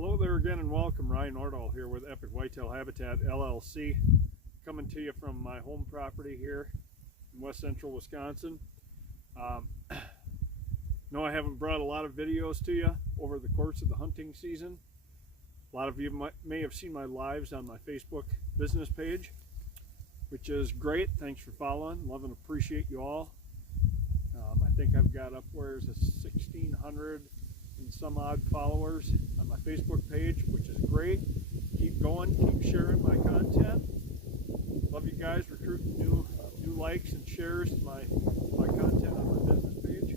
Hello there again and welcome. Ryan Nordahl here with Epic Whitetail Habitat LLC, coming to you from my home property here in west central Wisconsin. No, I haven't brought a lot of videos to you over the course of the hunting season. A lot of you may have seen my lives on my Facebook business page, which is great. Thanks for following. Love and appreciate you all. I think I've got upwards of 1,600 and some odd followers on my Facebook page, which is great. Keep going, keep sharing my content. Love you guys. Recruiting new likes and shares to my content on my business page.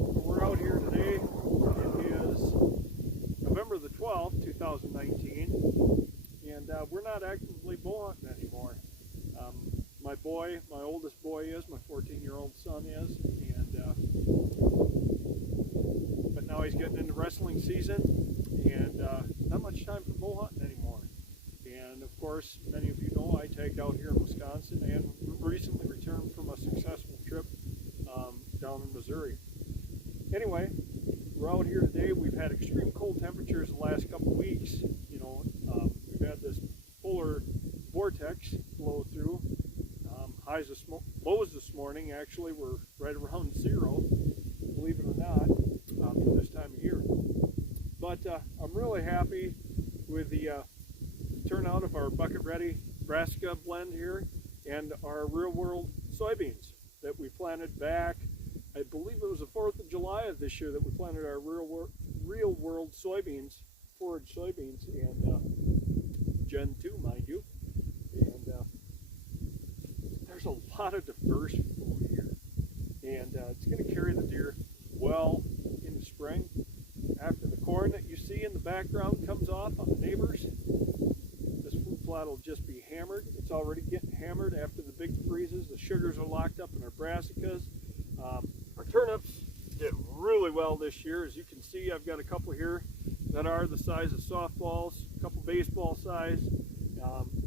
We're out here today. It is November the 12th, 2019, and we're not actively bow hunting anymore. My oldest boy is, my 14-year-old son is, but now he's getting into wrestling season, and not much time for bow hunting anymore. And of course, many of you know I tagged out here in Wisconsin and recently returned from a successful trip down in Missouri. Anyway, we're out here today. We've had extreme cold temperatures the last couple weeks. We've had this polar vortex blow through. Lows this morning actually were right around zero, believe it or not, for this time of year. But I'm really happy with the turnout of our bucket ready brassica blend here and our real world soybeans that we planted back. I believe it was the 4th of July of this year that we planted our real world soybeans, forage soybeans, and Gen 2, mind you. And there's a lot of diverse food here, and it's going to carry the deer well into spring. After the corn that you see in the background comes off on the neighbors, this food plot will just be hammered. It's already getting hammered after the big freezes. The sugars are locked up in our brassicas. Our turnips did really well this year. As you can see, I've got a couple here that are the size of softballs, a couple baseball size.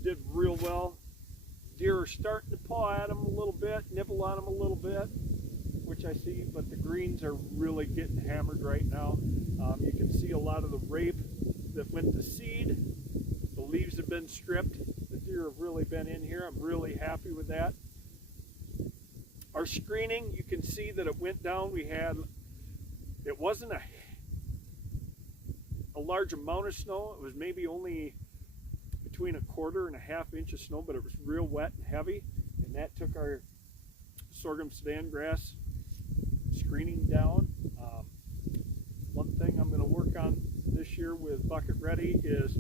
Did real well. Deer are starting to paw at them a little bit, nibble on them a little bit, which I see, but the greens are really getting hammered right now. You can see a lot of the rape that went to seed. The leaves have been stripped. The deer have really been in here. I'm really happy with that. Our screening, you can see that it went down. It wasn't a large amount of snow. It was maybe only between 1/4 and 1/2 inch of snow, but it was real wet and heavy, and that took our sorghum Sudan grass screening down. One thing I'm going to work on this year with Bucket Ready is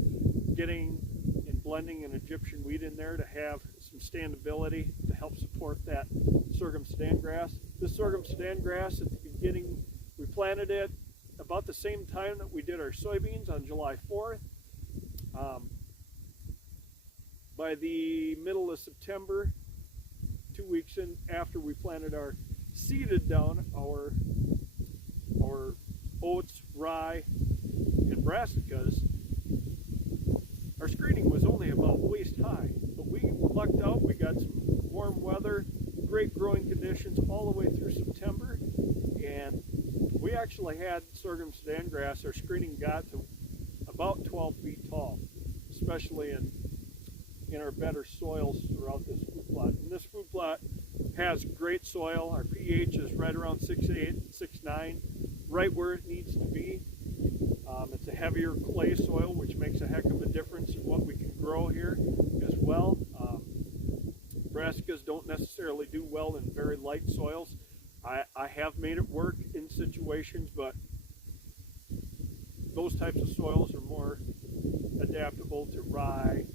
getting and blending an Egyptian wheat in there to have some standability to help support that sorghum Sudan grass. This sorghum Sudan grass, at the beginning, we planted it about the same time that we did our soybeans on July 4th. By the middle of September, 2 weeks in after we seeded down our oats, rye, and brassicas, our screening was only about waist high. But we lucked out. We got some warm weather, great growing conditions all the way through September, and we actually had sorghum Sudan grass. Our screening got to about 12 feet tall, especially in our better soils throughout this food plot. And this food plot has great soil. Our pH is right around 6.8, 6.9, right where it needs to be. It's a heavier clay soil, which makes a heck of a difference in what we can grow here as well. Brassicas don't necessarily do well in very light soils. I have made it work in situations, but those types of soils are more adaptable to rye,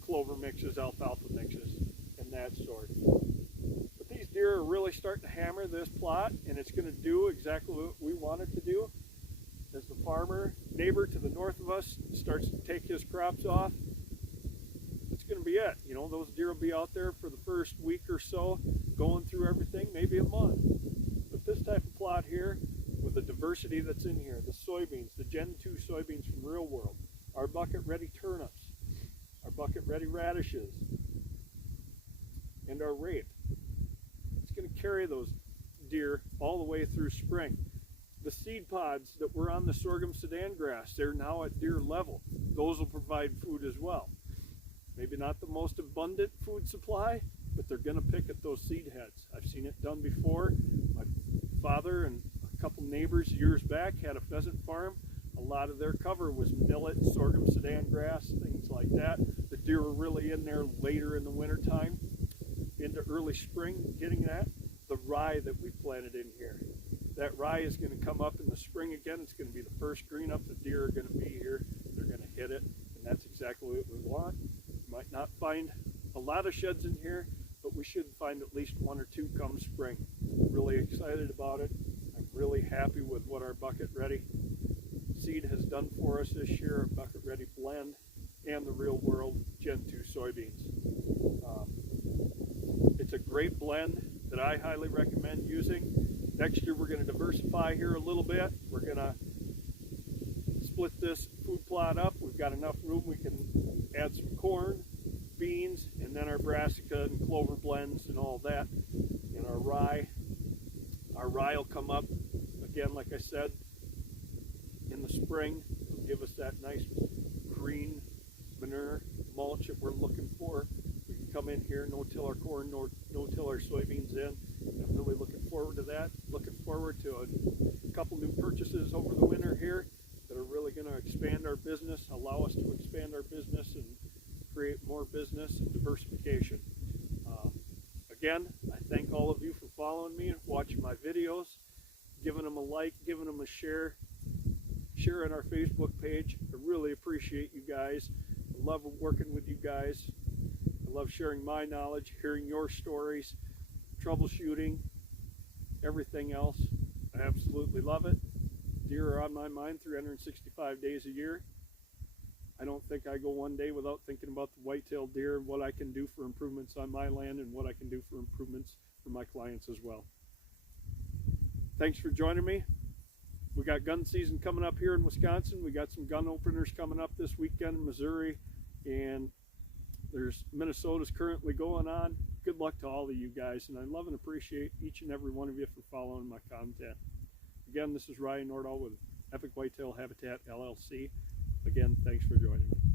clover mixes, alfalfa mixes, and that sort. But these deer are really starting to hammer this plot, and it's going to do exactly what we want it to do. As the neighbor to the north of us starts to take his crops off, it's going to be it. Those deer will be out there for the first week or so, going through everything, maybe a month. But this type of plot here, with the diversity that's in here, the soybeans, the Gen 2 soybeans from Real World, our bucket ready turnips, our bucket ready radishes, and our rape. It's going to carry those deer all the way through spring. The seed pods that were on the sorghum Sudan grass, they're now at deer level. Those will provide food as well. Maybe not the most abundant food supply, but they're going to pick at those seed heads. I've seen it done before. My father and a couple neighbors years back had a pheasant farm. A lot of their cover was millet, sorghum Sudan grass, things like that. The deer were really in there later in the winter time, into early spring, getting that. The rye that we planted in here. That rye is going to come up in the spring again. It's going to be the first green up. The deer are going to be here. They're going to hit it, and that's exactly what we want. You might not find a lot of sheds in here, but we should find at least 1 or 2 come spring. Really excited about it. I'm really happy with what our Bucket Ready seed has done for us this year, our Bucket Ready blend, and the Real World Gen 2 soybeans. It's a great blend that I highly recommend using. Next year we're going to diversify here a little bit. We're going to split this food plot up. We've got enough room we can add some corn, beans, and then our brassica and clover blends and all that. And our rye will come up again, like I said, in the spring. It'll give us that nice green manure mulch that we're looking for. We can come in here, no-till our corn, no-till our soybeans in. I'm really looking forward to that. Looking forward to a couple new purchases over the winter here that are really going to expand our business, allow us to expand our business and create more business and diversification. Again, I thank all of you for following me and watching my videos, giving them a like, giving them a share, sharing our Facebook page. I really appreciate you guys. I love working with you guys. I love sharing my knowledge, hearing your stories, troubleshooting, everything else. I absolutely love it. Deer are on my mind 365 days a year. I don't think I go one day without thinking about the white-tailed deer and what I can do for improvements on my land and what I can do for improvements for my clients as well. Thanks for joining me. We got gun season coming up here in Wisconsin. We got some gun openers coming up this weekend in Missouri, and Minnesota's currently going on. Good luck to all of you guys, and I love and appreciate each and every one of you for following my content. Again, this is Ryan Nordahl with Epic Whitetail Habitat LLC. Again, thanks for joining me.